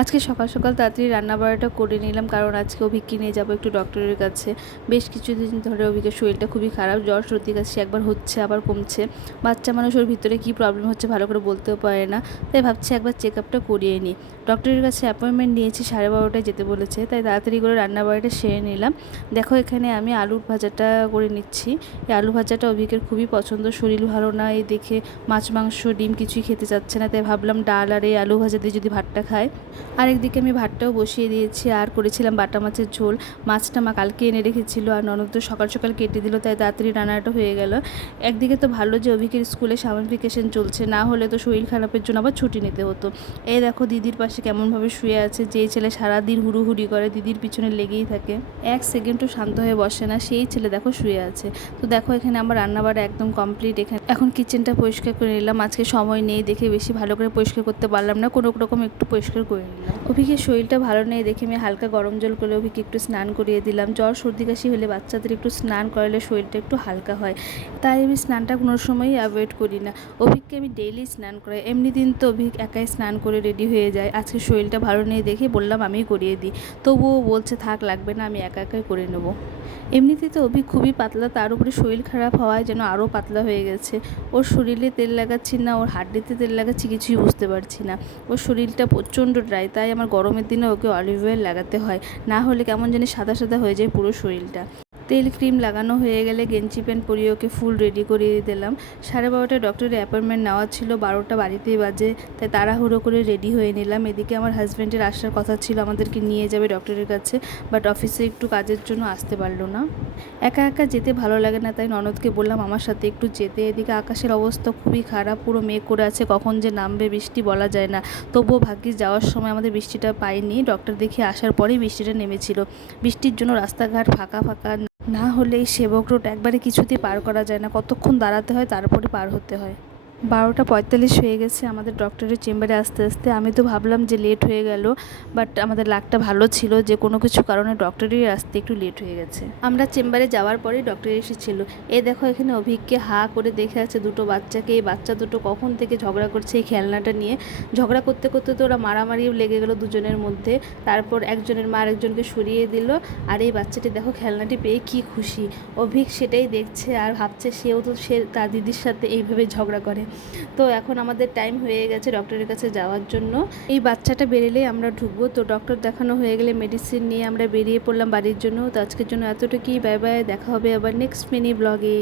আজকে সকাল সকাল তাড়াতাড়ি রান্নাবাড়াটা করে নিলাম, কারণ আজকে অভিককে নিয়ে যাবো একটু ডক্টরের কাছে। বেশ কিছুদিন ধরে অভিকের শরীরটা খুবই খারাপ, জ্বর সর্দি কাশি একবার হচ্ছে আবার কমছে। বাচ্চা মানুষ, ওর ভিতরে কী প্রবলেম হচ্ছে ভালো করে বলতেও পারে না, তাই ভাবছি একবার চেক আপটা করিয়ে নিই। ডক্টরের কাছে অ্যাপয়েন্টমেন্ট নিয়েছি, 12:30টায় যেতে বলেছে, তাই তাড়াতাড়ি করে রান্নাবাড়িটা সেরে নিলাম। দেখো এখানে আমি আলুর ভাজাটা করে নিচ্ছি। এই আলু ভাজাটা অভিকের খুবই পছন্দ, শরীর ভালো না এই দেখে মাছ মাংস ডিম কিছুই খেতে চাচ্ছে না, তাই ভাবলাম ডাল আর এই আলু ভাজা দিয়ে যদি ভাতটা খায়। আরেকদিকে আমি ভাতটাও বসিয়ে দিয়েছি, আর করেছিলাম বাটা মাছের ঝোল। মাছটা মা কালকে এনে রেখেছিল, আর ননদ তো সকাল সকাল কেটে দিল, তাই তাড়াতাড়ি রান্নাটা হয়ে গেল। একদিকে তো ভালো যে অভিকের স্কুলে সামার ভ্যাকেশন চলছে, না হলে তো শরীর খারাপের জন্য আবার ছুটি নিতে হতো। এই দেখো দিদির পাশে কেমনভাবে শুয়ে আছে, যে ছেলে সারাদিন হুড়ুহুড়ি করে দিদির পিছনে লেগেই থাকে, এক সেকেন্ডও শান্ত হয়ে বসে না, সেই ছেলে দেখো শুয়ে আছে। তো দেখো এখানে আমার রান্নাবাড়া একদম কমপ্লিট। এখন কিচেনটা পরিষ্কার করে নিলাম, আজকে সময় নেই দেখে বেশি ভালো করে পরিষ্কার করতে পারলাম না, কোনো রকম একটু পরিষ্কার করে নিলাম। অভিকের শরীরটা ভালো নেই দেখে আমি হালকা গরম জল করে অভিকে একটু স্নান করিয়ে দিলাম। জ্বর সর্দি কাশি হলে বাচ্চাদের একটু স্নান করালে শরীরটা একটু হালকা হয়, তাই আমি স্নানটা কোনো সময়ই অ্যাভয়েড করি না। অভিককে আমি ডেইলি স্নান করাই, এমনি দিন তো অভিক একাই স্নান করে রেডি হয়ে যায়, আজকে শরীরটা ভালো নেই দেখে বললাম আমি করিয়ে দিই, তবুও বলছে থাক লাগবে না, আমি একা একাই করে নেবো। এমনিতে তো অভি খুবই পাতলা, তার উপরে শরীর খারাপ হওয়ায় যেন আরও পাতলা হয়ে গেছে। ওর শরীরে তেল লাগাচ্ছি না, ওর হাড্ডিতে তেল লাগাচ্ছি কিছুই বুঝতে পারছি না। ওর শরীরটা প্রচণ্ড ড্রাই, তাই আমার গরমের দিনে ওকে অলিভ অয়েল লাগাতে হয়, না হলে কেমন জানি সাদা সাদা হয়ে যায় পুরো শরীরটা। তেল ক্রিম লাগানো হয়ে গেলে গেঞ্জি প্যান্ট পরিয়ে ওকে ফুল রেডি করিয়ে দিলাম। 12:30টায় ডক্টরের অ্যাপয়েন্টমেন্ট নেওয়া ছিল, 12টা বাড়িতেই বাজে, তাই তাড়াহুড়ো করে রেডি হয়ে নিলাম। এদিকে আমার হাজব্যান্ডের আসার কথা ছিল, আমাদেরকে নিয়ে যাবে ডক্টরের কাছে, বাট অফিসে একটু কাজের জন্য আসতে পারলো না। একা একা যেতে ভালো লাগে না, তাই ননদকে বললাম আমার সাথে একটু যেতে। এদিকে আকাশের অবস্থা খুবই খারাপ, পুরো মেঘ করে আছে, কখন যে নামবে বৃষ্টি বলা যায় না। তবুও ভাগ্যিস যাওয়ার সময় আমাদের বৃষ্টিটা পাইনি, ডক্টর দেখে আসার পরেই বৃষ্টিটা নেমেছিল। বৃষ্টির জন্য রাস্তাঘাট ফাঁকা ফাঁকা, না হলে এই সেবক রোড একবারে কিছুতেই পার করা যায় না, কতক্ষণ দাঁড়াতে হয় তারপরে পার হতে হয়। 12:45 হয়ে গেছে আমাদের ডক্টরের চেম্বারে আসতে আসতে। আমি তো ভাবলাম যে লেট হয়ে গেল, বাট আমাদের লাকটা ভালো ছিল যে কোনো কিছু কারণে ডক্টরের আসতে একটু লেট হয়ে গেছে। আমরা চেম্বারে যাওয়ার পরেই ডক্টর এসেছিল। এই দেখো এখানে অভিককে হা করে দেখে আছে দুটো বাচ্চাকে, এই বাচ্চা দুটো কখন থেকে ঝগড়া করছে এই খেলনাটা নিয়ে। ঝগড়া করতে করতে তো ওরা মারামারিও লেগে গেলো দুজনের মধ্যে, তারপর একজনের মা আরেকজনকে সরিয়ে দিল। আর এই বাচ্চাটি দেখো খেলনাটি পেয়ে কি খুশি, অভিক সেটাই দেখছে আর ভাবছে সেও তো সে তার দিদির সাথে এইভাবে ঝগড়া করে। তো এখন আমাদের টাইম হয়ে গেছে ডক্টরের কাছে যাওয়ার জন্য। এই বাচ্চাটা বেরোলেই আমরা ঢুকবো। তো ডক্টর দেখানো হয়ে গেলে মেডিসিন নিয়ে আমরা বেরিয়ে পড়লাম বাড়ির জন্য। তো আজকের জন্য এতটুকুই, বাই বাই, দেখা হবে আবার নেক্সট মিনি ব্লগে।